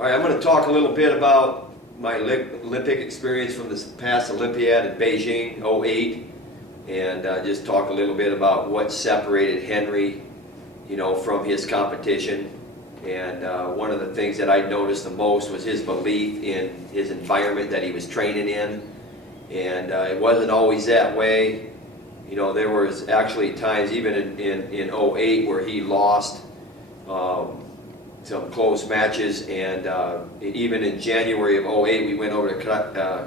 All right, I'm going to talk a little bit about my Olympic experience from this past Olympiad in Beijing, '08, and just talk a little bit about what separated Henry, from his competition. And one of the things that I noticed the most was his belief in his environment that he was training in. And it wasn't always that way. There was actually times, even in '08, where he lost some close matches, and even in January of '08, we went over to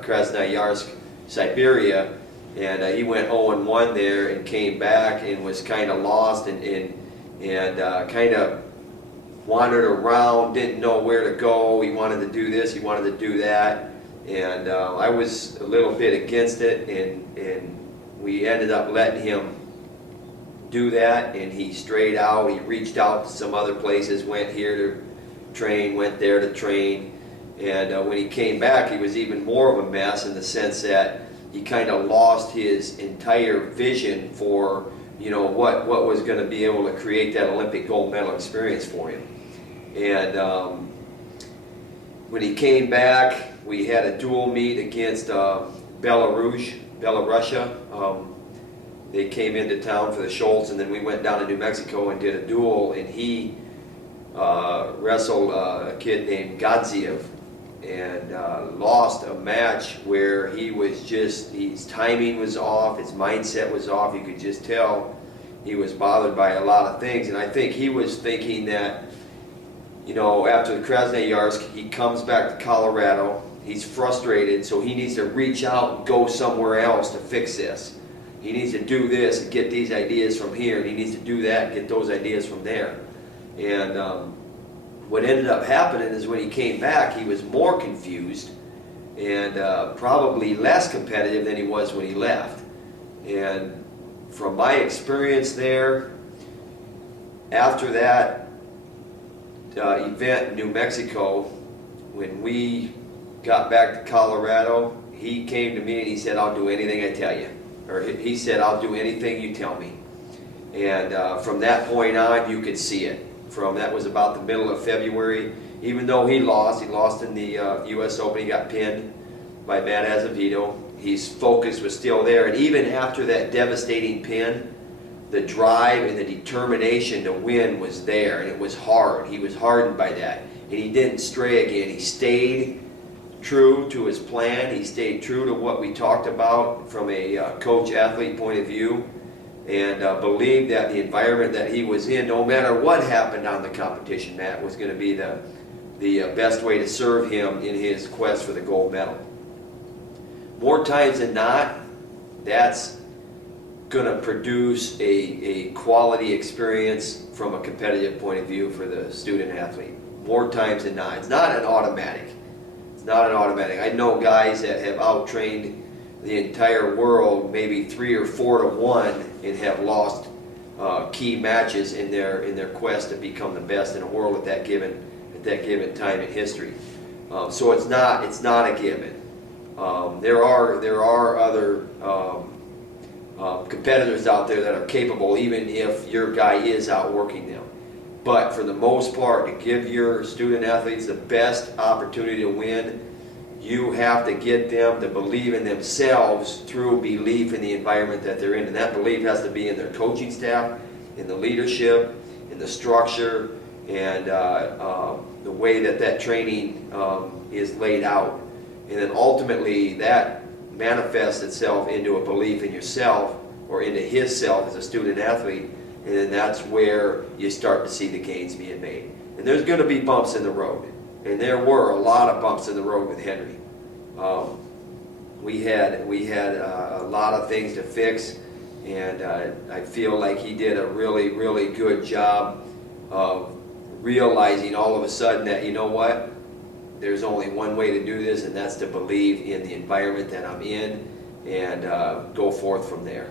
Krasnoyarsk, Siberia, and he went 0-1 there and came back and was kind of lost and kind of wandered around, didn't know where to go. He wanted to do this, he wanted to do that, and I was a little bit against it, and we ended up letting him do that, and he strayed out. He reached out to some other places, went here to train, went there to train, and when he came back, he was even more of a mess in the sense that he kind of lost his entire vision for what was going to be able to create that Olympic gold medal experience for him. And when he came back, we had a dual meet against Belarusia. They came into town for the Schultz, and then we went down to New Mexico and did a duel, and he wrestled a kid named Gadziev and lost a match where he was his timing was off, his mindset was off. You could just tell he was bothered by a lot of things, and I think he was thinking that, after the Krasnoyarsk, he comes back to Colorado, he's frustrated, so he needs to reach out and go somewhere else to fix this. He needs to do this and get these ideas from here, and he needs to do that and get those ideas from there. And what ended up happening is when he came back, he was more confused and probably less competitive than he was when he left. And from my experience there, after that event in New Mexico, when we got back to Colorado, he came to me and he said, "I'll do anything I tell you." Or he said, "I'll do anything you tell me." And from that point on, you could see it. That was about the middle of February. Even though he lost in the U.S. Open, he got pinned by Matt Azevedo. His focus was still there. And even after that devastating pin, the drive and the determination to win was there. And it was hard. He was hardened by that. And he didn't stray again. He stayed true to his plan. He stayed true to what we talked about from a coach-athlete point of view, and believed that the environment that he was in, no matter what happened on the competition mat, was going to be the best way to serve him in his quest for the gold medal. More times than not, that's going to produce a quality experience from a competitive point of view for the student-athlete. More times than not. It's not an automatic. Not an automatic. I know guys that have out-trained the entire world, maybe 3 or 4 to 1, and have lost key matches in their quest to become the best in the world at that given time in history. So it's not a given. There are other competitors out there that are capable, even if your guy is outworking them. But for the most part, to give your student athletes the best opportunity to win, you have to get them to believe in themselves through belief in the environment that they're in. And that belief has to be in their coaching staff, in the leadership, in the structure, and the way that training is laid out. And then ultimately that manifests itself into a belief in yourself, or into his self as a student athlete. And then that's where you start to see the gains being made. And there's going to be bumps in the road. And there were a lot of bumps in the road with Henry. We had a lot of things to fix. And I feel like he did a really, really good job of realizing all of a sudden that, there's only one way to do this, and that's to believe in the environment that I'm in and go forth from there.